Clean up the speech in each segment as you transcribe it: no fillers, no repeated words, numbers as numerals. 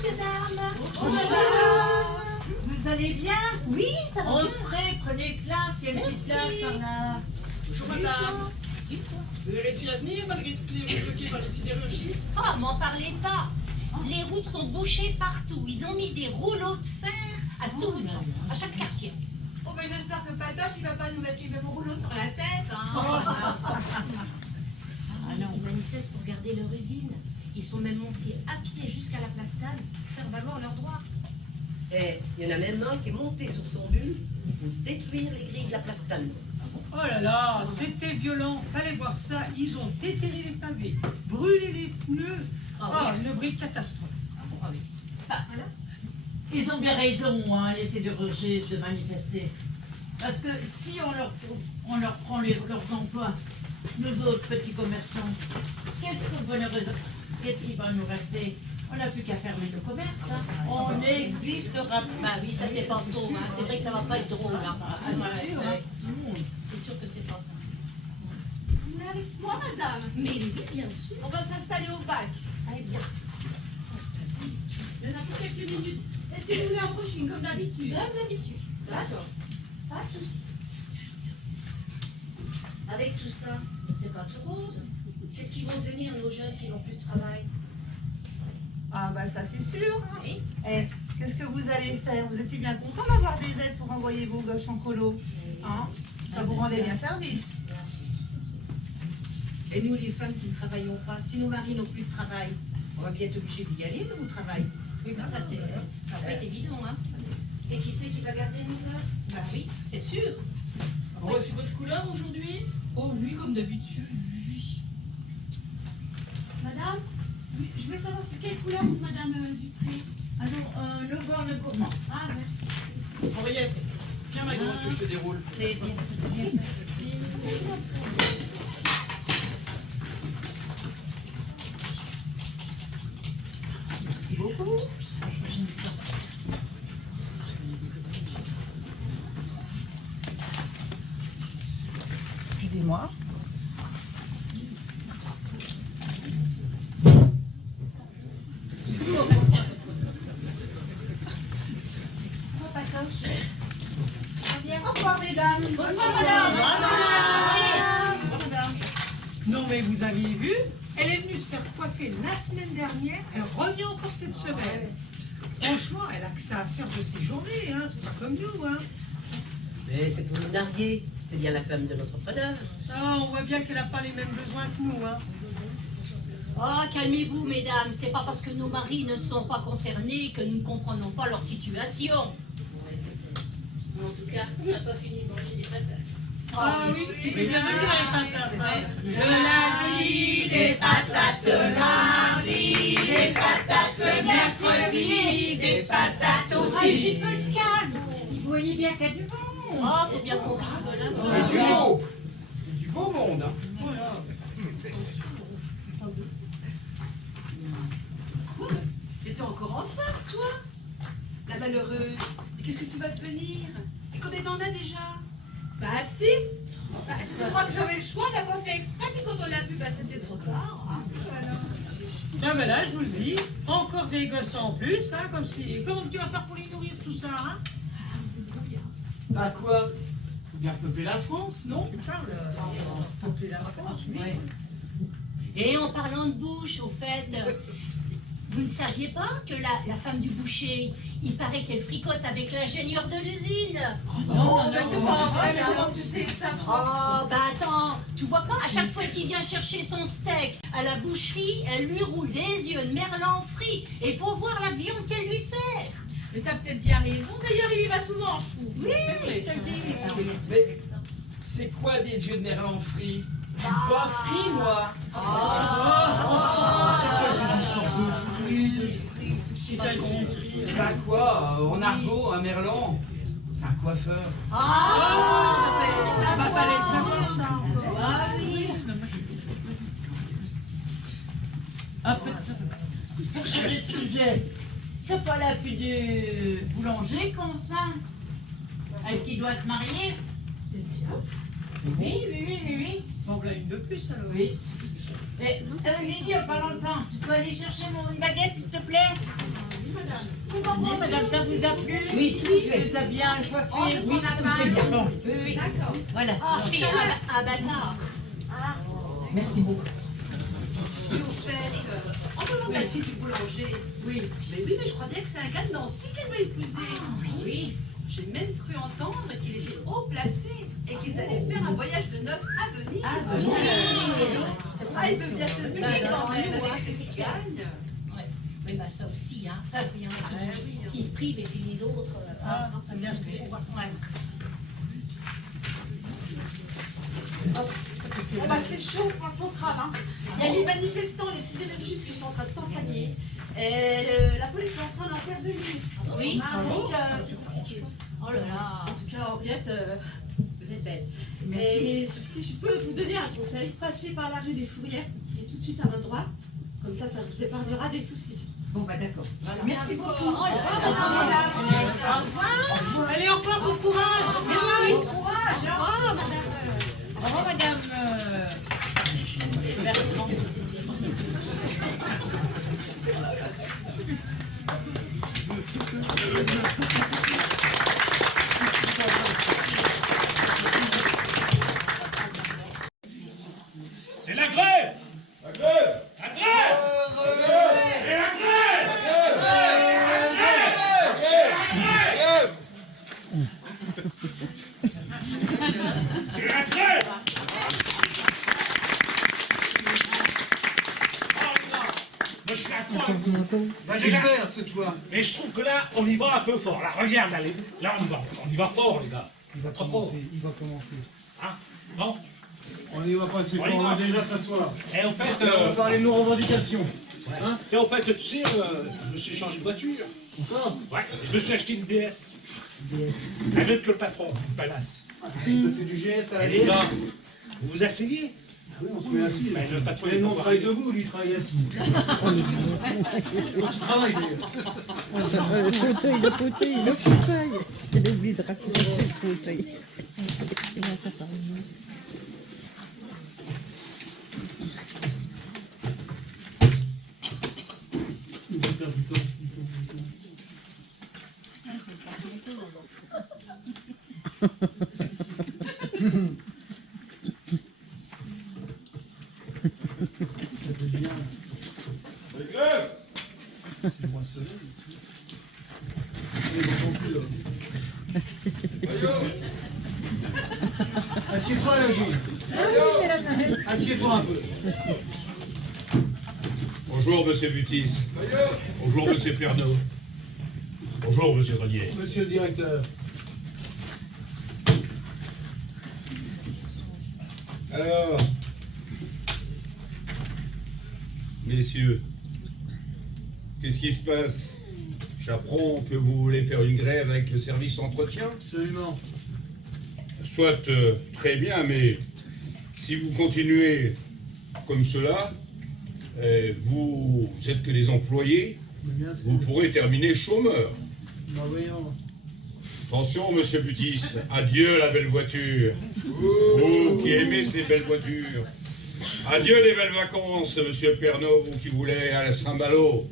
messieurs, dames. Bonjour. Vous allez bien? Oui, ça va bien. Entrez, prenez place, il y a une petite place par là. Bonjour madame. Vous avez réussi à venir malgré toutes les routes bloquées par les sidérurgistes? Oh, m'en parlez pas. Les routes sont bouchées partout. Ils ont mis des rouleaux de fer à tout bout de champ, à chaque quartier. Oh, ben j'espère que Patoche, il va pas nous mettre les mêmes rouleaux sur la tête, hein. Ils manifestent pour garder leur usine. Ils sont même montés à pied jusqu'à la place d'Anne pour faire valoir leurs droits. Et il y en a même un qui est monté sur son mule pour détruire les grilles de la place d'Anne. Oh là là, c'était violent, fallait voir ça. Ils ont déterré les pavés, brûlé les pneus. Une vraie catastrophe. Ils ont bien raison, hein, les sidérurgistes, de manifester. Parce que si on leur prend leurs emplois, nous autres petits commerçants, qu'est-ce qui va nous rester? On n'a plus qu'à fermer nos commerces. Hein. On n'existera plus. Bah oui, ça c'est pas faux. Hein. C'est vrai que ça va pas être drôle. Hein. C'est sûr, hein. C'est sûr que c'est pas ça. Vous venez avec moi, madame? Mais oui, bien sûr. On va s'installer au bac. Allez bien. Il y en a pour quelques minutes. Est-ce que vous voulez un brushing comme d'habitude? Comme d'habitude. D'accord. Pas de souci. Avec tout ça, c'est pas tout rose. Qu'est-ce qu'ils vont devenir nos jeunes s'ils n'ont plus de travail? Ah bah ça c'est sûr. Oui. Eh, qu'est-ce que vous allez faire? Vous étiez bien content d'avoir des aides pour envoyer vos gosses en colo, hein? Ça vous rendait bien service. Et nous, les femmes qui ne travaillons pas, si nos maris n'ont plus de travail, on va bien être obligés d'y aller, nous, au travail. Oui, bah ça c'est ça va pas être évident, hein. C'est qui va garder nos gosses? Bah oui, c'est sûr. On refait votre couleur aujourd'hui? Oh, oui, comme d'habitude, oui. Madame, je voulais savoir c'est quelle couleur pour madame Dupré? Alors, le bord le gourmand. Ah, merci. Henriette, viens ma grande que je te déroule. C'est bien, ça c'est bien. Merci beaucoup. Excusez-moi. Au revoir mesdames. Bonsoir, madame. Non mais vous avez vu, elle est venue se faire coiffer la semaine dernière, elle revient encore cette semaine. Franchement, elle a que ça à faire de ses journées, hein. C'est pas comme nous, hein. Mais c'est pour nous narguer. C'est bien la femme de l'entrepreneur. Ah, on voit bien qu'elle n'a pas les mêmes besoins que nous, hein. Oh, calmez-vous, mesdames. C'est pas parce que nos maris ne sont pas concernés que nous ne comprenons pas leur situation. En tout cas, on n'a pas fini de manger des patates. Ah oui, mais bienvenue à les patates, hein. Le lundi, les patates mardi, les patates mercredi, des patates Un aussi. petit peu de calme. Vous voyez bien qu'il y a du monde. Oh, faut bien qu'on rigole un peu. Et du beau! Et du beau monde, hein. Voilà. Mais t'es encore enceinte, toi? La malheureuse. Et qu'est-ce que tu vas devenir? Et combien t'en as déjà? Bah 6. Bah, je crois que j'avais le choix, on n'a pas fait exprès, puis quand on l'a vu, bah c'était trop tard. Hein. Ah ben là, je vous le dis, encore des gosses en plus, hein, comme si... Comment tu vas faire pour les nourrir, tout ça, hein? Bah quoi? Faut bien peupler la France, non? Tu parles, peupler la France, oui. Ouais. Et en parlant de bouche, au fait, vous ne saviez pas que la femme du boucher, il paraît qu'elle fricote avec l'ingénieur de l'usine? Non, mais c'est pas vrai, mais comment tu sais ça? Oh, bah attends, tu vois pas, à chaque fois qu'il vient chercher son steak à la boucherie, elle lui roule des yeux de merlan frit. Et faut voir la viande qu'elle lui sert. Mais t'as peut-être bien raison, d'ailleurs il y va souvent, je trouve. Oui, je te le dis. Mais c'est quoi des yeux de merlan frits? Je suis pas frit, moi! Si ça le suffit. Bah quoi? En argot, un merlan, c'est un coiffeur. Ah, Ça va pas les savoir, ça. Ah oui. Un peu de... Pour changer de sujet, c'est pas la fille du boulanger qu'enceinte, elle qui doit se marier. Oui. Bon, voilà une de plus, alors. Oui. Et Lydie, en parlant de pain, tu peux aller chercher une baguette, s'il te plaît? Bon, madame, ça vous a plu? Oui, Elle vous a bien coiffé? Oh, je Oui, prends la ça me main. plaît bien. Bon, oui, oui. D'accord. Voilà. Ah, fille, un bâtard. Merci beaucoup. Et au fait, en parlant de la fille du boulanger, Oui. mais oui, mais je crois bien que c'est un gars de Nancy qu'elle va épouser. Oui. J'ai même cru entendre qu'il était haut placé et qu'ils allaient faire un voyage de noces à Venise. Ah, oui. oui. Ah, il peut bien se le payer quand même nous, hein, avec ce qu'il gagne. Mais bah ça aussi, hein. Il y en a qui se privent et puis les autres. Ah, ça bien fait. Ouais. Bon bah c'est chaud au point central. Hein. Il y a les manifestants, les sidérurgistes qui sont en train de s'empailler. Et la police est en train d'intervenir. Oui. Donc, Oh là là. en tout cas, Henriette, vous êtes belle. Mais si je peux vous donner un conseil, passez par la rue des Fourrières, qui est tout de suite à votre droite. Comme ça vous épargnera des soucis. Bon, bah d'accord. Merci Oh beaucoup. là là. Au revoir. Allez, encore bon courage. Merci. Bon courage. Au revoir, madame. Au revoir, madame. Versant. C'est la grève! La grève! La grève! Et la grève! C'est la grève! Moi, je suis à quoi? Bah, j'espère cette fois. Mais je trouve que là, on y va un peu fort. Là, regarde, là, là on y va fort, les gars. Il va Trop fort. commencer. Il va commencer. Hein? Non? On y va pas assez On fort. y On va. va déjà s'asseoir. Et en fait, On va parler de nos revendications. Hein? et en fait, tu sais, je me suis changé de voiture. Encore? Ouais, je me suis acheté une DS. La même que le patron, Palace. Il passe du GS à la Et les DS. gars, vous vous asseyez? Oui, on se met assis. Ben, le patron, Mais il nous, on va travaille voir. debout, lui, il travaille assis. Moi, je travaille d'ailleurs. Le fauteuil, le fauteuil, le fauteuil. J'ai oublié de raconter le fauteuil. Et là, ça sort. Il va perdre du temps. Ça fait bien. C'est moi seul. Ils ne sont plus là. Assieds-toi là, Gilles. Assieds-toi un peu. Bonjour, monsieur Butis. Bonjour, monsieur Pernod. Bonjour, monsieur Grenier. Monsieur le directeur. Alors, messieurs, qu'est-ce qui se passe? J'apprends que vous voulez faire une grève avec le service entretien. Absolument. Soit très bien, mais si vous continuez comme cela, vous êtes que des employés, Mais bien sûr. vous pourrez terminer chômeur. Bah voyons. Attention, monsieur Butis, adieu la belle voiture. Vous qui aimez ces belles voitures. Adieu les belles vacances, monsieur Pernod, vous qui voulez à la Saint-Malo.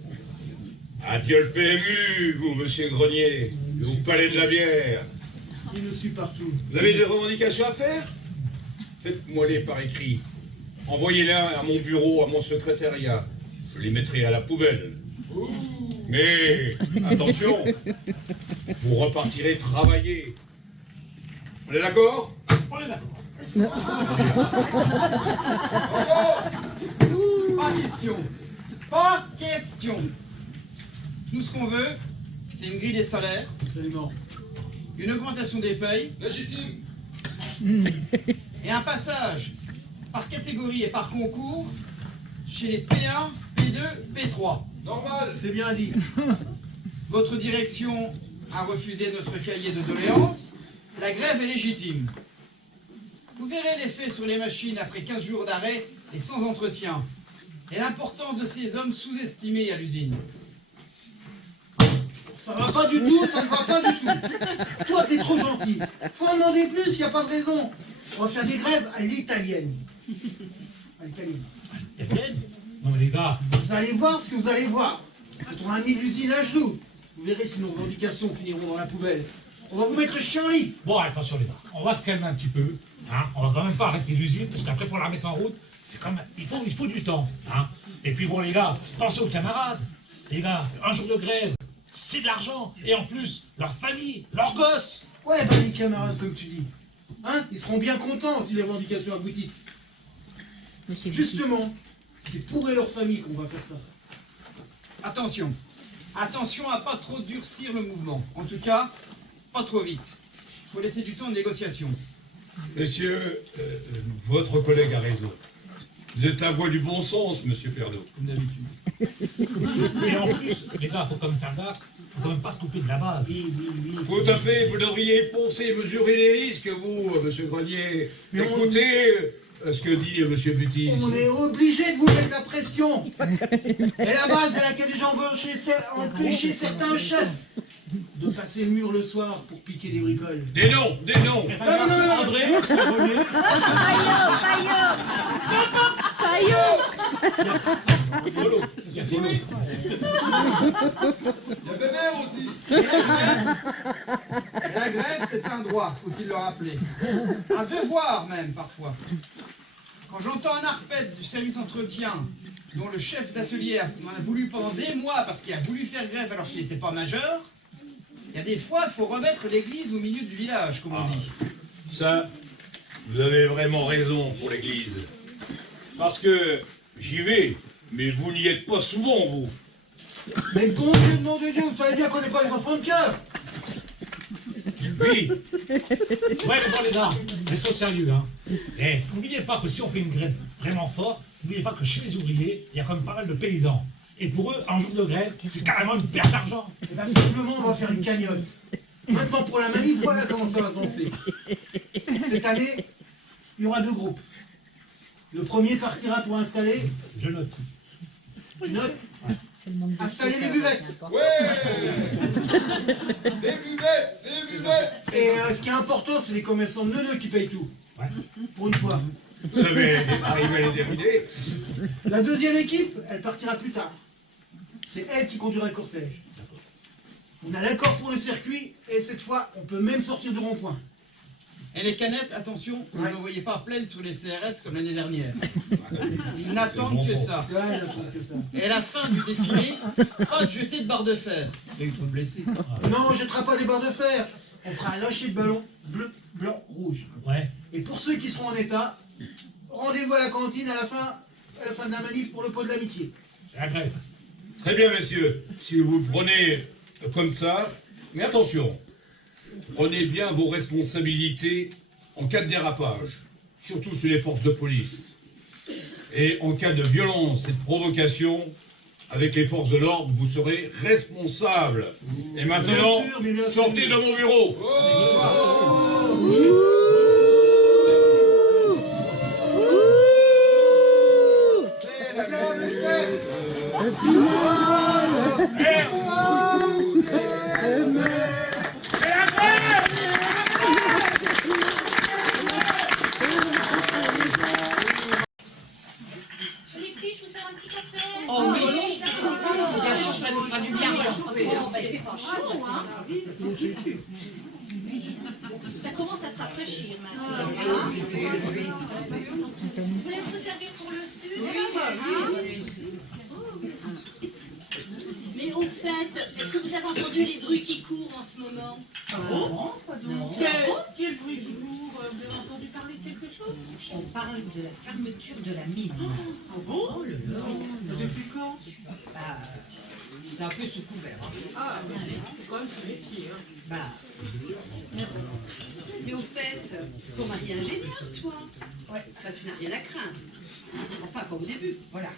Adieu le PMU, vous, monsieur Grenier, vous palais de la bière. Il le suit partout. Vous avez des revendications à faire? Faites-moi-les par écrit. Envoyez-les à mon bureau, à mon secrétariat. Je les mettrai à la poubelle. Mais attention, vous repartirez travailler. On est d'accord? On est d'accord. Pas question. Pas question. Nous, ce qu'on veut, c'est une grille des salaires, Absolument. une augmentation des payes. Légitime. Et un passage par catégorie et par concours chez les P1, P2, P3. Normal. C'est bien dit. Votre direction a refusé notre cahier de doléances. La grève est légitime. Vous verrez l'effet sur les machines après 15 jours d'arrêt et sans entretien. Et l'importance de ces hommes sous-estimés à l'usine. Ça va pas du tout, ça ne va pas du tout. Toi, t'es trop gentil. Faut en demander plus, il n'y a pas de raison. On va faire des grèves à l'italienne. À l'italienne. Non mais les gars, Vous allez voir ce que vous allez voir. On a mis l'usine à genoux. Vous verrez si nos revendications finiront dans la poubelle. On va vous mettre le chien en lit. Bon, attention les gars, on va se calmer un petit peu. Hein. On va quand même pas arrêter l'usine, parce qu'après pour la remettre en route, c'est quand même, il faut du temps. Hein. Et puis bon les gars, pensez aux camarades. Les gars, un jour de grève, c'est de l'argent. Et en plus, leur famille, leurs gosses. Ouais, bah les camarades, comme tu dis. Hein, ils seront bien contents si les revendications aboutissent. Justement, c'est pour eux et leur famille qu'on va faire ça. Attention. Attention à pas trop durcir le mouvement. En tout cas, pas trop vite. Il faut laisser du temps de négociation. Messieurs, votre collègue a raison. Vous êtes la voix du bon sens, monsieur Pernaut, comme d'habitude. Et en plus, les gars, faut quand même faire gaffe. Faut quand même pas se couper de la base. Oui. Tout à fait, vous devriez penser, mesurer les risques, vous, monsieur Grenier. Mais écoutez ce que dit monsieur Butis. On est obligé de vous mettre la pression. Et la base, elle a qu'à déjà empêcher certains chefs de passer le mur le soir pour piquer des bricoles. Des noms. Non. André, Grenier. Fayot. Il y a Bébert aussi. La grève, c'est un droit, faut-il le rappeler. Un devoir même, parfois. Quand j'entends un arpète du service entretien, dont le chef d'atelier m'en a voulu pendant des mois parce qu'il a voulu faire grève alors qu'il n'était pas majeur, il y a des fois, il faut remettre l'église au milieu du village, comme on dit. Ça, vous avez vraiment raison pour l'église. Parce que j'y vais, mais vous n'y êtes pas souvent, vous. Mais bon Dieu, nom de Dieu, vous savez bien qu'on n'est pas les enfants de cœur. Oui. Ouais, mais bon les gars, restons sérieux. Hein. Et n'oubliez pas que si on fait une grève vraiment forte, n'oubliez pas que chez les ouvriers, il y a quand même pas mal de paysans. Et pour eux, un jour de grève, c'est carrément une perte d'argent. Et bien simplement, on va faire une cagnotte. Maintenant, pour la manif, voilà comment ça va se lancer. Cette année, il y aura 2 groupes. Le premier partira pour installer... Je note. Tu notes? Installer des buvettes. Ouais. Des buvettes. Et ce qui est important, c'est les commerçants de Neuneu qui payent tout. Ouais. Pour une fois. Vous avez arrivé à les dérider. La deuxième équipe, elle partira plus tard. C'est elle qui conduira le cortège. On a l'accord pour le circuit, et cette fois, on peut même sortir du rond-point. Et les canettes, attention, vous ne voyez pas pleines sur les CRS comme l'année dernière. Ils n'attendent que ça. Et à la fin du défilé, pas de jeter de barre de fer. Il y a eu trop de blessés. Non, on ne jettera pas des barres de fer. On fera un lâcher de ballon bleu, blanc, rouge. Ouais. Et pour ceux qui seront en état, rendez-vous à la cantine à la fin de la manif pour le pot de l'amitié. C'est la grève. Très bien, messieurs. Si vous le prenez comme ça, mais attention, prenez bien vos responsabilités en cas de dérapage, surtout sur les forces de police. Et en cas de violence et de provocation, avec les forces de l'ordre, vous serez responsables. Et maintenant, sortez de mon bureau. C'est la grève est faite. Les filles, je vous sers un petit café. Oh oui, ça nous fera du bien. C'est pas chaud, hein. Ça commence à se rafraîchir maintenant. Je vous laisse vous servir pour le sud. Mais au fait, est-ce que vous avez entendu les bruits qui courent en ce moment? Non, pas donc. Quel bruit qui court? Vous avez entendu parler de quelque chose? On parle de la fermeture de la mine. Ah bon? Depuis quand? Bah, c'est un peu sous couvert. Hein. Ah, c'est quand même ce métier. Hein. Bah, Mais au fait, ton mari est ingénieur, toi. Ouais. Bah, tu n'as rien à craindre. Enfin, pas au début. voilà.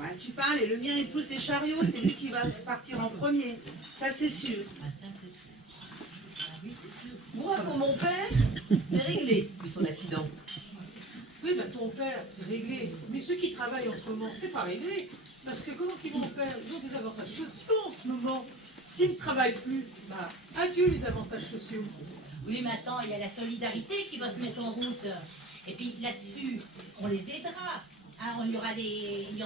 Ouais, tu parles et le mien il pousse ses chariots, c'est lui qui va partir en premier. Ça c'est sûr. Moi, pour mon père, c'est réglé, depuis son accident. Oui, ben ton père, c'est réglé. Mais ceux qui travaillent en ce moment, c'est pas réglé. Parce que comment ils vont faire? Ils ont des avantages sociaux en ce moment. S'ils ne travaillent plus, bah, adieu les avantages sociaux. Oui, mais attends, il y a la solidarité qui va se mettre en route. Et puis là-dessus, on les aidera. Hein, il y aura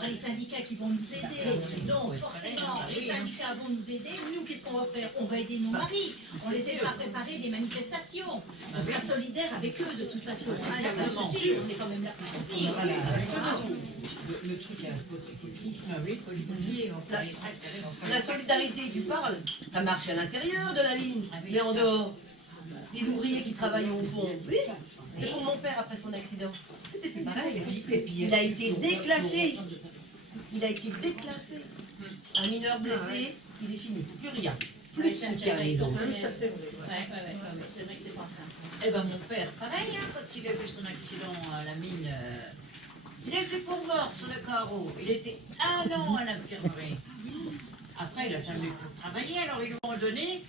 les syndicats qui vont nous aider. Donc forcément, les syndicats vont nous aider. Nous, qu'est-ce qu'on va faire? On va aider nos maris. On les aidera à préparer des manifestations. On sera solidaires avec eux de toute façon. Il n'y a pas de souci, on est quand même là pour soutenir. Voilà. Le truc à Olivier, La solidarité, tu parles, ça marche à l'intérieur de la ligne, mais en dehors. Les ouvriers qui travaillent au fond. Oui. Et pour mon père, après son accident, c'était plus pareil. Il a été déclassé. Il a été déclassé. Un mineur blessé, il est fini. Plus rien. Plus de soutien, les enfants. C'est vrai que c'est pas ça. Eh ben mon père, pareil, hein, quand il a eu son accident à la mine, il était pour mort sur le carreau. Il était 1 an à l'infirmerie. Après, il n'a jamais pu travailler, alors ils lui ont donné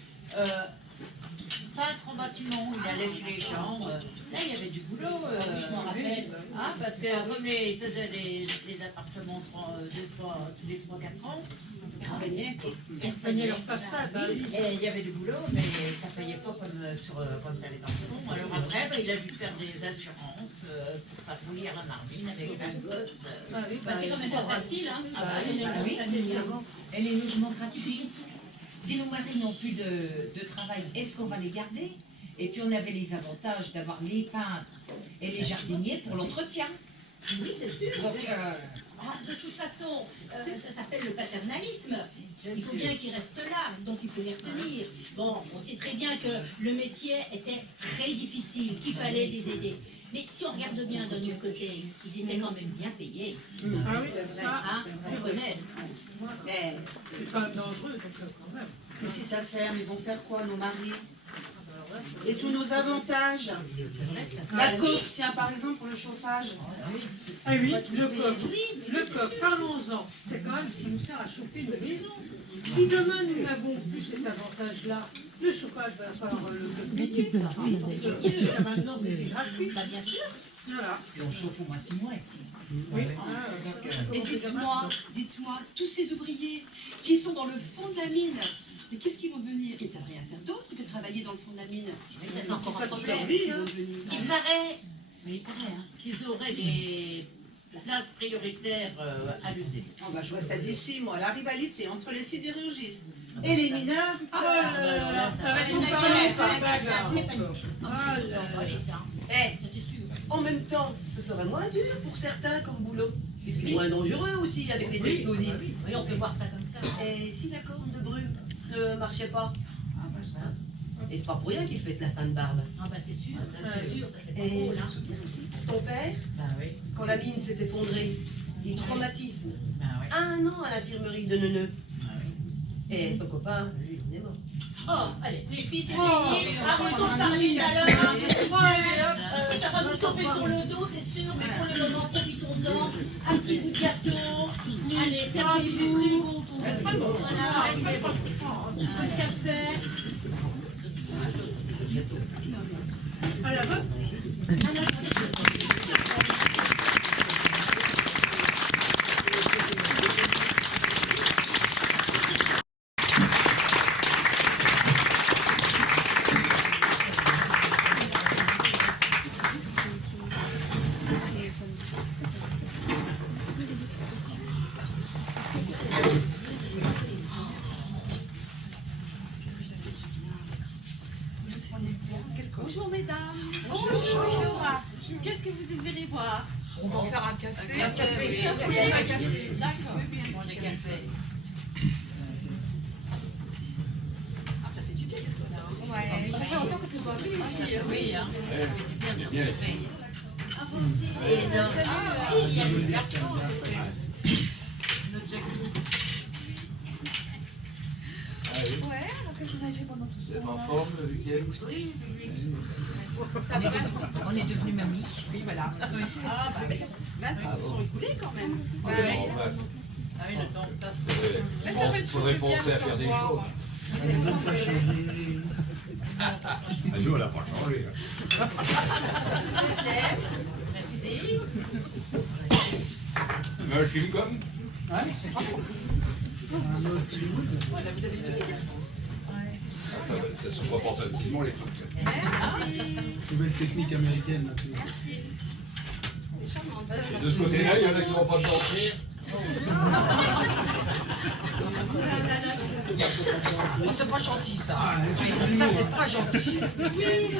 peintre en bâtiment. Il allait chez les gens. Là, il y avait du boulot. Je m'en rappelle. Ah, parce que comme il faisait les appartements tous les 3-4 ans, ils repeignaient leur façade. Et il y avait du boulot, mais ça ne payait pas comme dans les bâtiments. Alors après, il a dû faire des assurances pour patrouiller à Marvin avec sa gosse. C'est quand même pas facile, hein. Et les logements gratuits. Si nos maris n'ont plus de travail, est-ce qu'on va les garder? Et puis on avait les avantages d'avoir les peintres et les jardiniers pour l'entretien. Oui, c'est sûr. Donc, de toute façon, ça s'appelle le paternalisme. Il faut bien qu'ils restent là, donc il faut les retenir. Bon, on sait très bien que le métier était très difficile, qu'il fallait les aider. Mais si on regarde bien d'un autre côté, ils étaient quand même bien payés ici. Ah oui, ça, on connaît. C'est quand même dangereux, donc quand même. Mais si ça ferme, ils vont faire quoi, nos maris? Et tous nos avantages. La coque, tiens, par exemple, pour le chauffage. Ah oui, le coq, parlons-en. C'est quand même ce qui nous sert à chauffer une maison. Si demain nous n'avons plus cet avantage-là, le chauffage va falloir le payer. Maintenant, c'était gratuit. Bien sûr. Voilà. Et on chauffe au moins 6 mois ici. Oui. Et dites-moi, tous ces ouvriers qui sont dans le fond de la mine, mais qu'est-ce qu'ils vont venir? Ils ne savent rien faire d'autre que travailler dans le fond de la mine. C'est encore un problème. Il paraît, qu'ils auraient des places prioritaires à l'usine. Oh bah, je vois ça d'ici, moi, la rivalité entre les sidérurgistes et les mineurs. Ça va être une soirée par bagarre. En même temps, ce serait moins dur pour certains comme boulot. Et puis moins dangereux aussi avec les explosifs. Oui, on peut voir ça comme ça. Et si la corne de brume ne marchait pas? Et c'est pas pour rien qu'il fait la fin de barbe. Ah bah c'est sûr, ça fait pas Et drôle, hein. ton père, quand la mine s'est effondrée, les traumatismes, 1 an à l'infirmerie de Neuneu. Et son copain, lui, il est mort. Oh, allez, les filles, c'est fini. Arrêtons de parler tout à l'heure. Ça va nous tomber sur le dos, c'est sûr, mais pour le moment, profitons-en. Un petit bout de gâteau. Allez, servez-vous. Voilà, un peu de café. À la bonne. Bonjour mesdames. Bonjour. Qu'est-ce que vous désirez boire? On va en faire un café. Un café. Oui, un café. D'accord. Bon, le café. Ah, ça fait du bien d'être là. Ouais, ça fait longtemps que c'est pas venu ici. Oui, hein. C'est bien ici. Ah, vous aussi. Il y a des garçons. Notre Jackie. Ouais, alors qu'est-ce que vous avez fait pendant tout ce temps? En forme le week-end? Oui. Ça passe. On est devenus mamies. Oui, voilà. Ah, bah oui. Mais attends, ils se sont écoulés quand même. Ouais, On ouais. passe. Ah oui, le temps passe. Mais ça fait toujours Faudrait du bien penser à de faire se des revoir. choses. Nous, on n'a pas changé. Merci. Un chewing-gum? Voilà, vous avez vu les garçons. Ça se voit pas facilement les trucs. Merci. Nouvelle technique américaine. Merci. C'est charmant. De ce côté-là, il y en a qui vont pas se mentir. Oh, c'est pas gentil ça. Ça c'est pas gentil. Oui.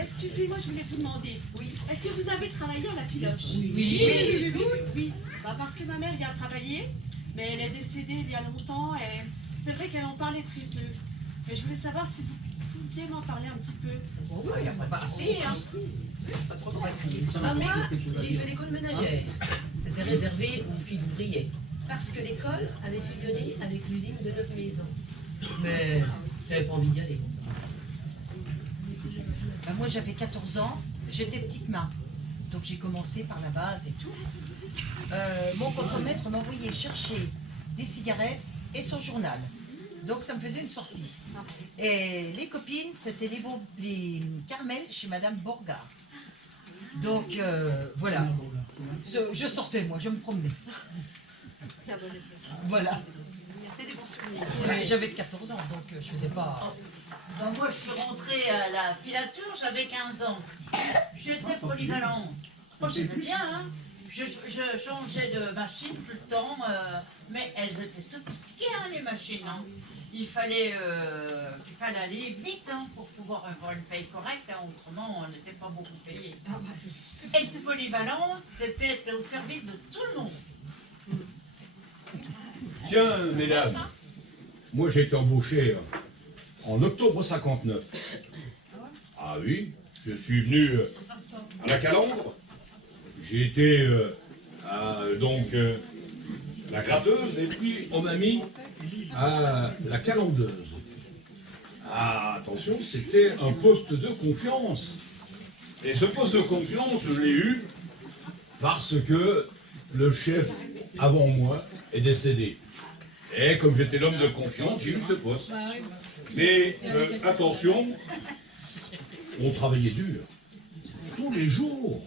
Excusez-moi, je voulais vous demander. Oui. Est-ce que vous avez travaillé à la filoche? Oui. Bah, parce que ma mère y a travaillé, mais elle est décédée il y a longtemps et c'est vrai qu'elle en parlait très peu. Mais je voulais savoir si vous pouviez m'en parler un petit peu. Il n'y a pas de souci, hein. Pas trop facile. Moi, j'ai fait l'école ménagère. C'était réservé aux filles d'ouvriers. Parce que l'école avait fusionné avec l'usine de 9 maisons. Mais j'avais pas envie d'y aller. Bah, moi j'avais 14 ans, j'étais petite main. Donc j'ai commencé par la base et tout. Mon contremaître m'envoyait chercher des cigarettes et son journal. Donc ça me faisait une sortie. Et les copines, c'était les Carmel chez Madame Borgard. Donc voilà. Je sortais, moi, je me promenais. Voilà. C'est des bons souvenirs. Mais j'avais 14 ans, donc je faisais pas... Ben, moi, je suis rentrée à la filature, j'avais 15 ans. J'étais polyvalente. Moi, j'aimais bien, hein. Je changeais de machine tout le temps, mais elles étaient sophistiquées, hein, les machines. Hein. Il fallait aller vite hein, pour pouvoir avoir une paye correcte, hein, autrement on n'était pas beaucoup payé. Elle était polyvalente, c'était au service de tout le monde. Tiens, mesdames, moi j'ai été embauché en octobre 59. Ah oui, je suis venu à la Calandre. J'ai été la gratteuse et puis on m'a mis à la calendeuse. Ah, attention, c'était un poste de confiance. Et ce poste de confiance, je l'ai eu parce que le chef avant moi est décédé. Et comme j'étais l'homme de confiance, j'ai eu ce poste. Mais attention, on travaillait dur. Tous les jours.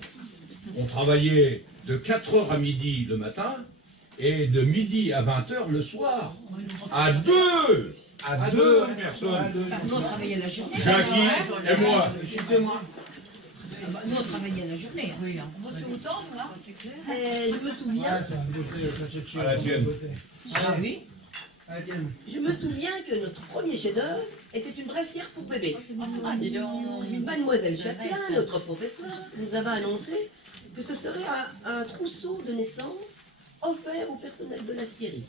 On travaillait de 4h à midi le matin et de midi à 20h le soir. À deux personnes. Nous, on travaillait la journée. Jackie et moi. Nous, on travaillait la journée. Oui, hein. On bossait autant, nous, hein. C'est clair. Je me souviens. À la tienne. Ah oui. Je me souviens que notre premier chef-d'œuvre était une brassière pour bébé. Dis donc, Mademoiselle Châtelain, notre professeur, nous avait annoncé que ce serait un trousseau de naissance offert au personnel de la Syrie.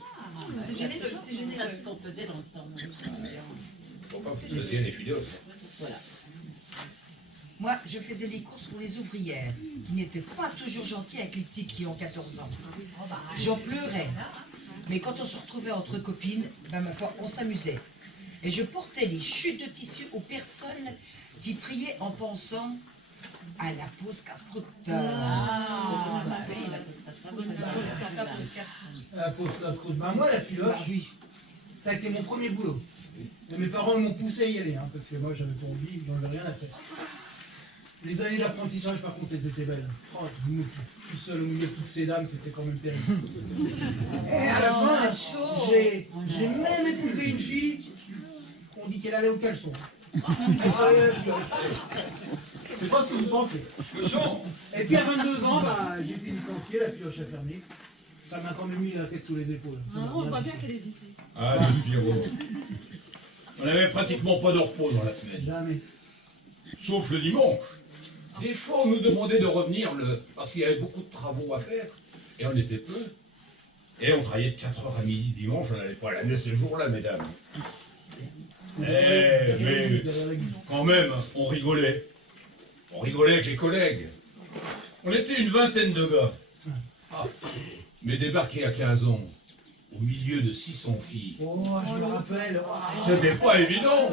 C'est généreux, c'est généreux. C'est ce qu'on faisait dans le temps. Pourquoi vous faisiez les fidèles? Voilà. Moi, je faisais les courses pour les ouvrières, qui n'étaient pas toujours gentilles avec les petites qui ont 14 ans. J'en pleurais. Mais quand on se retrouvait entre copines, ben ma foi, on s'amusait. Et je portais les chutes de tissu aux personnes qui triaient en pensant à la pause casse-croûte. Ah, oui, la pause casse-croûte. La pause casse-croûte. Ben moi, la filoche, ça a été mon premier boulot. Et mes parents m'ont poussé à y aller, hein, parce que moi, j'avais pas envie, j'en avais rien à faire. Les années d'apprentissage, par contre, elles étaient belles. Oh, tout seul au milieu de toutes ces dames, c'était quand même terrible. Et à la fin, j'ai même épousé une fille, on dit qu'elle allait au caleçon. Je sais pas ce que vous pensez. Et puis à 22 ans, bah, j'ai été licencié, la filoche a fermé. Ça m'a quand même mis la tête sous les épaules. On voit bien qu'elle est vissée. Ah, Pierrot. On n'avait pratiquement pas de repos dans la semaine. Jamais. Sauf le dimanche. Des fois, on nous demandait de revenir parce qu'il y avait beaucoup de travaux à faire. Et on était peu. Et on travaillait de 4h à midi dimanche. On n'allait pas à la messe ce jour-là, mesdames. Mais quand même, on rigolait. On rigolait avec les collègues. On était une vingtaine de gars. Ah. Mais débarquer à 15 ans, au milieu de 600 filles, Oh, je me rappelle. c'était pas évident.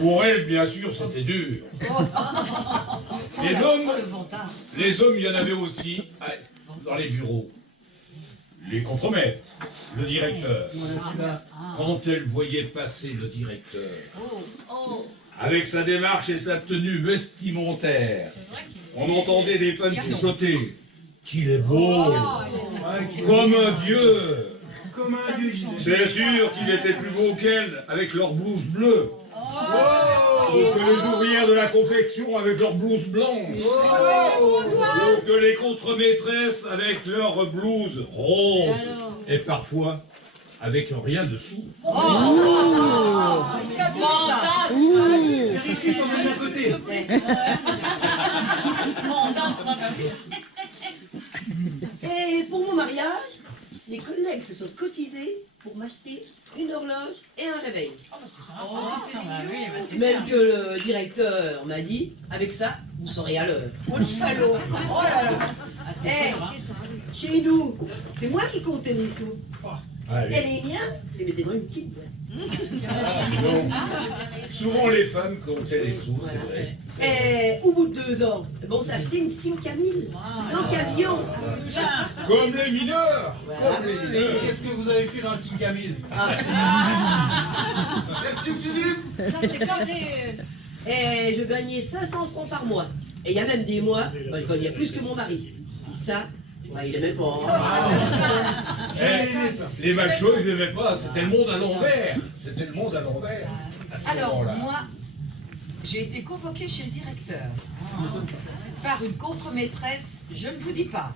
Pour elles, bien sûr, c'était dur. Les hommes, il y en avait aussi dans les bureaux. Les contremaîtres, le directeur. Quand elles voyaient passer le directeur, avec sa démarche et sa tenue vestimentaire, on entendait des femmes chuchoter qu'il est beau, comme un dieu. Comme un dieu. C'est sûr qu'il était plus beau qu'elle avec leur blouse bleue. que les ouvrières de la confection avec leurs blouses blanches. Ou que les contre-maîtresses avec leurs blouses roses. Et parfois, avec rien dessous. Vérifie quand même à côté. Et pour mon mariage, les collègues se sont cotisés pour m'acheter une horloge et un réveil. Même que le directeur m'a dit, avec ça, vous serez à l'heure. Oh le salaud. Oh là là. Chez nous, c'est moi qui comptais les sous. Allez. Et les miens, je les mettais dans une petite boîte. Donc, souvent les femmes comptaient les sous, c'est vrai. Et au bout de 2 ans, bon, on s'est acheté une Simca 1000 d'occasion. Comme les mineurs. Comme les mineurs. Qu'est-ce que vous avez fait dans la Simca 1000? Merci Philippe. Ça, c'est pas vrai. Et je gagnais 500 francs par mois. Et il y a même des mois, moi, je gagnais plus que mon mari. Et ça, ouais, il aimait pas. Les machos, ils n'aimaient pas, c'était le monde à l'envers. C'était le monde à l'envers. Alors, moi, j'ai été convoquée chez le directeur par une contre-maîtresse, je ne vous dis pas.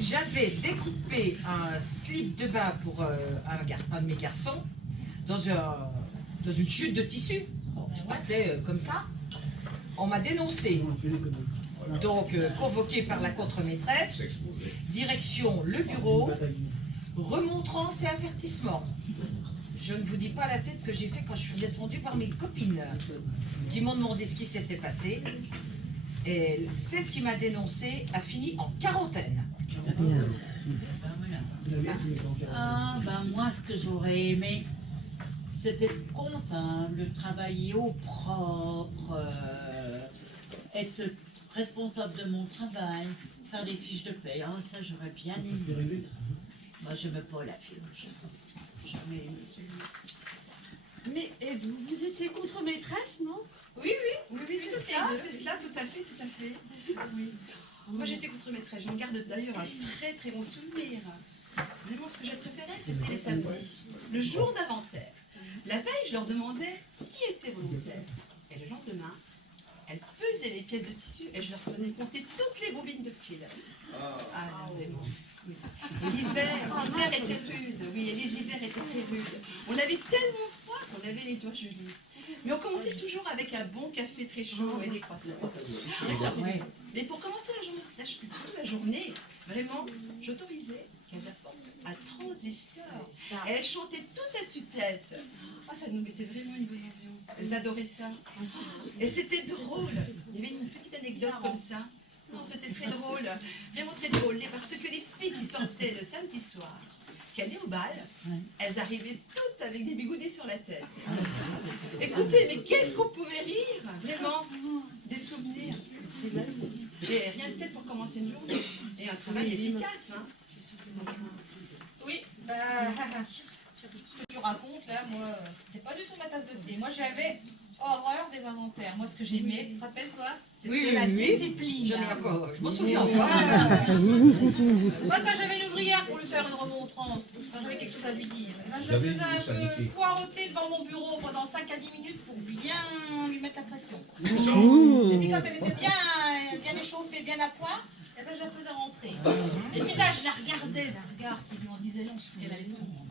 J'avais découpé un slip de bain pour un de mes garçons dans une chute de tissu. Il partait comme ça. On m'a dénoncé. Donc, convoqué par la contre-maîtresse, direction le bureau, remontrance et avertissement. Je ne vous dis pas la tête que j'ai fait quand je suis descendue voir mes copines qui m'ont demandé ce qui s'était passé. Et celle qui m'a dénoncé a fini en quarantaine. Ah, ben moi, ce que j'aurais aimé, c'était être comptable, travailler au propre, être responsable de mon travail, faire des fiches de paie. Ah, ça, j'aurais bien aimé. Moi, je n'aime pas la fiche. Jamais aimé celui. Mais et vous étiez contre-maîtresse, non? Oui, c'est cela, tout à fait. Oui. Moi, j'étais contre-maîtresse. J'en garde d'ailleurs un très très bon souvenir. Vraiment, ce que j'ai préféré, c'était les samedis, le jour d'inventaire. La veille, je leur demandais qui était volontaire. Et le lendemain, elles pesaient les pièces de tissu et je leur faisais compter toutes les bobines de fil. Ah, vraiment. Oui. Et l'hiver était rude, oui, et les hivers étaient très rudes. On avait tellement froid qu'on avait les doigts gelés. Mais on commençait toujours avec un bon café très chaud et des croissants. Mais pour commencer la journée, vraiment, j'autorisais qu'elles apportent un transistor. Et elles chantaient toute à tue-tête. Ah, ça nous mettait vraiment une bonne ambiance. Elles adoraient ça. Et c'était drôle. Il y avait une petite anecdote comme ça. Non, c'était très drôle, vraiment très drôle, parce que les filles qui sortaient le samedi soir, qui allaient au bal, elles arrivaient toutes avec des bigoudis sur la tête. Écoutez, mais qu'est-ce qu'on pouvait rire, vraiment, des souvenirs. Et rien de tel pour commencer une journée, et un travail efficace, hein. Oui, ce que tu racontes là, moi, c'était pas du tout ma tasse de thé. Moi, j'avais horreur des inventaires. Moi, ce que j'aimais, tu te rappelles, toi? C'était la discipline. Je m'en souviens. Moi, quand j'avais une ouvrière pour lui faire une remontrance, quand j'avais quelque chose à lui dire, eh ben, je le faisais un peu poireauter devant mon bureau pendant 5 à 10 minutes pour bien lui mettre la pression. Et puis quand elle était bien échauffée, bien à point, eh ben, je la faisais rentrer. Et puis là, je la regardais d'un regard qui lui en disait long sur ce qu'elle allait prendre.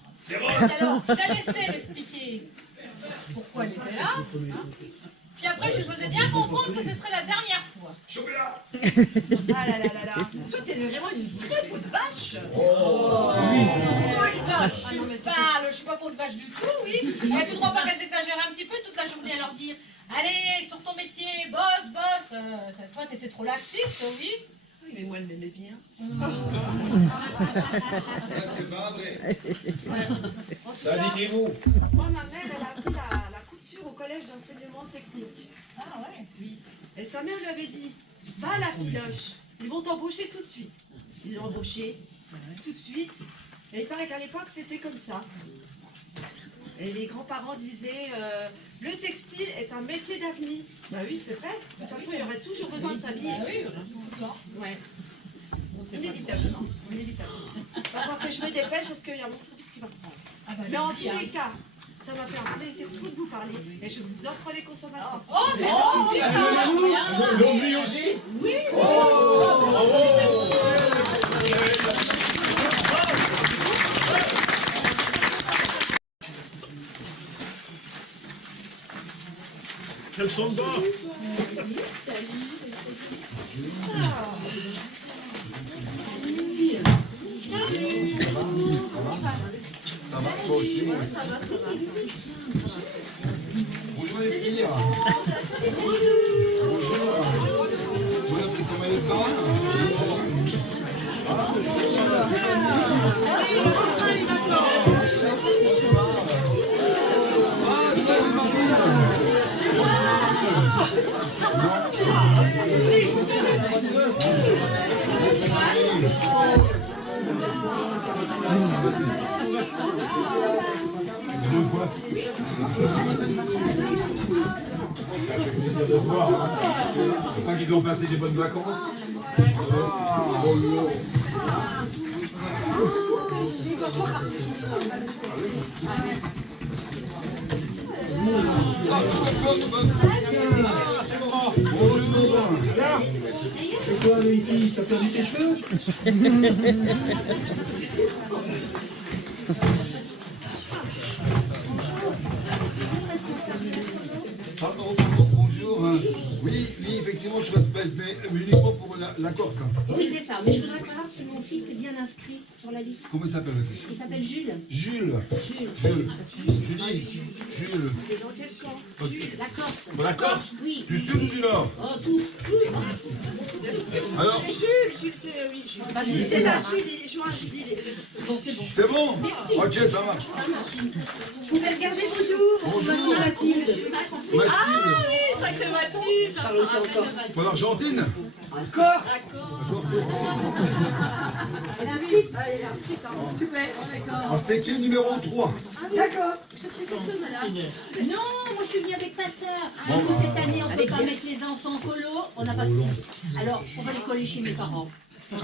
Alors, je la laissais m'expliquer pourquoi elle était là. Puis après, je lui faisais bien comprendre que ce serait la dernière fois. Chocolat. Ah là là là là. Toi, t'es vraiment une vraie peau de vache. Je suis pas peau de vache du tout, oui. Et tu ne crois pas qu'elles exagèrent un petit peu toute la journée à leur dire allez, sur ton métier, bosse. Toi, t'étais trop laxiste, oui. Oui, mais moi, elle m'aimait bien. Ça, c'est pas vrai. Ça, niquez-vous. Moi, ma mère, elle a appris la couture au collège d'enseignement technique. Ah ouais? Oui. Et sa mère lui avait dit, va à la filoche, ils vont t'embaucher tout de suite. Ils l'ont embauché tout de suite. Et il paraît qu'à l'époque, c'était comme ça. Et les grands-parents disaient, le textile est un métier d'avenir. Bah oui, c'est vrai. De toute façon, il y aurait toujours besoin de s'habiller. Ah oui, il reste tout le temps. Ouais. Inévitablement. Va falloir que je me dépêche parce qu'il y a mon service qui va prendre. Ah bah, Mais en vas-y, tous les cas, Ça m'a fait un plaisir fou de vous parler. Et je vous offre les consommations. Oh, c'est gentil ça. Donc lui aussi? Oui. Quels sont le bas? Ça va, toi aussi, moi aussi. Bonjour les filles. Bonjour. Vous avez pris son maillot de bain? Ah, salut Marie. Pas qu'ils ont passé des bonnes vacances. C'est quoi, Loïki? T'as perdu tes cheveux? Pardon, bonjour. Oui, effectivement, je respecte, mais uniquement pour la Corse. Oui, c'est ça, mais je voudrais savoir si mon fils est bien inscrit sur la liste. Comment il s'appelle le fils? Il s'appelle Jules. Jules. Julie. Jules. Il est dans quel camp? La Corse. La Corse? Oui. Du sud ou du nord? Oh, tout. Alors? Jules, c'est oui, Jules. Bah, Jules, C'est là, Jules, il joue un Jules. Bon, c'est bon. C'est bon? Merci. Ok, ça marche. Vous pouvez regarder, bonjour. Bonjour. Mathilde. Ah oui, sacré Mathilde. Parle aussi encore. Pour l'Argentine? Encore. Elle est inscrite. Elle est inscrite, hein. Super. En cinquième numéro 3. D'accord. Cherchez quelque chose, madame. Non, moi je suis venue avec Passeur. Bon, Du coup, bah, cette année, on ne peut pas mettre les enfants en colo, on n'a pas de sous. Alors, on va les coller chez mes parents. Ouais,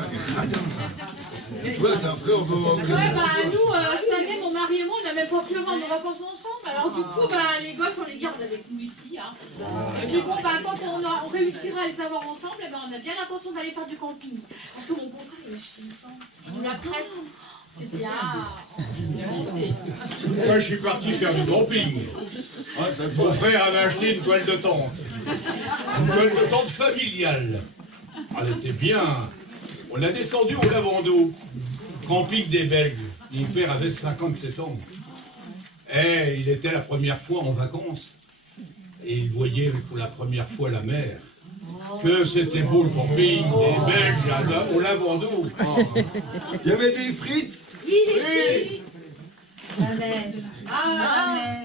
c'est après, on peut... Ouais, bah nous, cette année, mon mari et moi, on a même pas pu avoir nos vacances ensemble. Alors du coup, bah, les gosses, on les garde avec nous ici. Hein. Et puis bon, bah, quand on réussira à les avoir ensemble, eh ben, on a bien l'intention d'aller faire du camping. Parce que mon beau-frère, il a acheté une tente. Il nous la prête. C'est bien. Moi, je suis parti faire du camping. Mon frère avait acheté une toile de tente. Une toile de tente familiale. Elle était bien. On l'a descendu au Lavando, camping des Belges. Mon père avait 57 ans. Et il était la première fois en vacances. Et il voyait pour la première fois la mer. Que c'était beau le camping des Belges au Lavando. Il y avait des frites? Oui, les frites. La mer. Ah, la mer.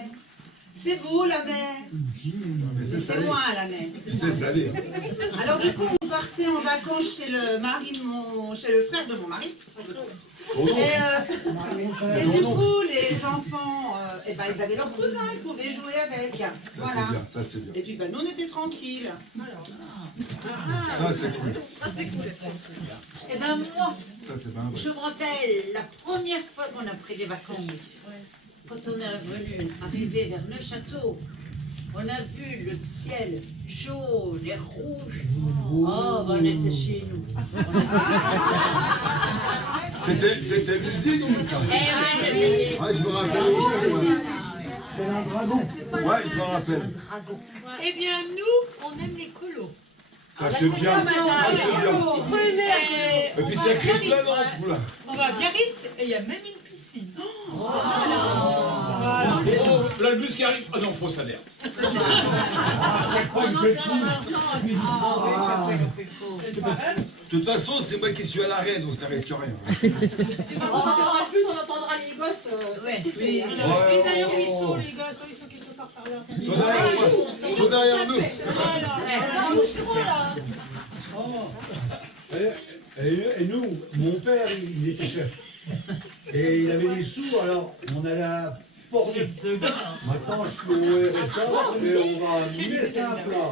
C'est beau, la mer. Mais c'est salé. loin, la mer. C'est salé. Alors, du coup, on partait en vacances chez le frère de mon mari. Et du coup, les enfants, eh ben, ils avaient leurs cousins, ils pouvaient jouer avec. Ça, Voilà. c'est bien, ça, c'est bien. Et puis, ben, nous, on était tranquilles. Ça, c'est cool. Ça, c'est cool. Eh ben moi, Ça, c'est bien. je me rappelle la première fois qu'on a pris les vacances. Quand on est arrivé vers le château, on a vu le ciel jaune et rouge. Oh, on était chez nous. C'était l'usine ou ça? Ouais, je me rappelle aussi, moi. C'est un dragon. Ouais, je me rappelle. Eh bien, nous, on aime les colos. Ça, c'est bien. Ça, c'est bien. Prenez. Et puis, ça crée plein d'enfants, là. On va à Biarritz et il y a même une piscine. Là, le bus qui arrive. Oh non, fausse alerte. De toute façon, c'est moi qui suis à l'arrêt, donc ça risque rien. De toute façon, quand il y aura plus, on entendra les gosses s'exciter. Et d'ailleurs, ils sont les gars, ils sont quelque part par là. Ils sont derrière moi. Ils sont derrière nous. Et nous, mon père, il était chef. Et il avait des sous, alors on allait à Port-du. Maintenant, je suis au RSA et on va animer ça à plat.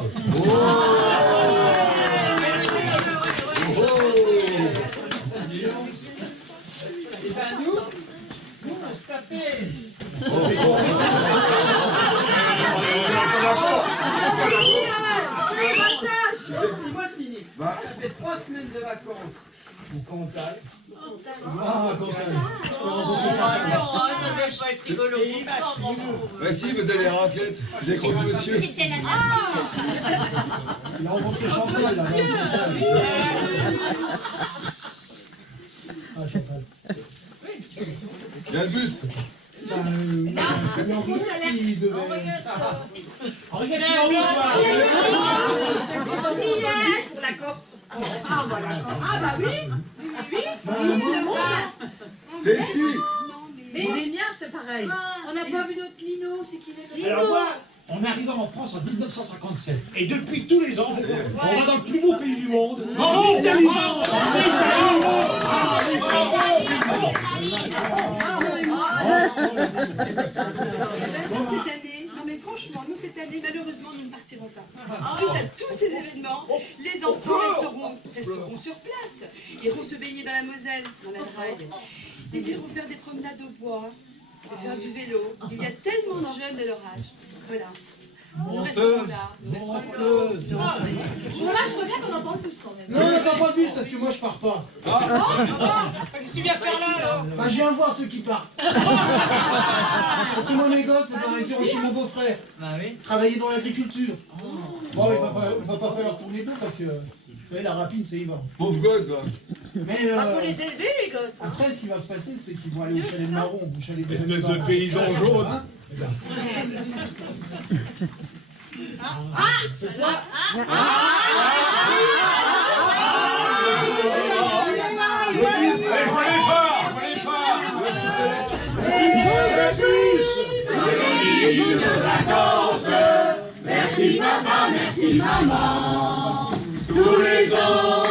Et ben nous, on se tapait. semaines de vacances au Cantal. Ah, Cantal. Ça devait pas être rigolo. Bah si, vous allez à la raclette. Je décroche monsieur. C'était la nature. Il a rencontré Chantal, là. Ah, Chantal. Il y a le bus. Il devait... Regarde, Pour la Corse. Ah, voilà. Ah, bah oui. Oui. C'est ici. Mais c'est pareil. On n'a pas vu d'autres Lino, c'est qui les alors moi, on est arrivé en France en 1957. Et depuis tous les ans, on va dans le plus beau pays du monde. En Italie. Cette année, non mais franchement, nous cette année, malheureusement, nous ne partirons pas. Suite à tous ces événements, les enfants resteront sur place, iront se baigner dans la Moselle, dans la Drague. Ils iront faire des promenades au bois, faire du vélo. Il y a tellement de jeunes de leur âge. Voilà. Nous resterons là. Nous resterons là. Bon, là, je vois bien qu'on entend le bus quand même. Non, on n'entend pas le bus parce que moi je pars pas. Qu'est-ce que tu viens faire là alors? Bah, je viens voir ceux qui partent. Parce que moi, mes gosses, ils ont chez mon beau-frère. Travailler dans l'agriculture. Bon, il va pas falloir tourner deux parce que, vous savez, la rapine, c'est Yvan. Pauvre gosse, va. Mais faut les élever, les gosses. Après, ce qui va se passer, c'est qu'ils vont aller au chalet marron, au chalet des Espèce de paysan jaune. Hein, eh ben. Merci papa, merci maman. Tous les ans.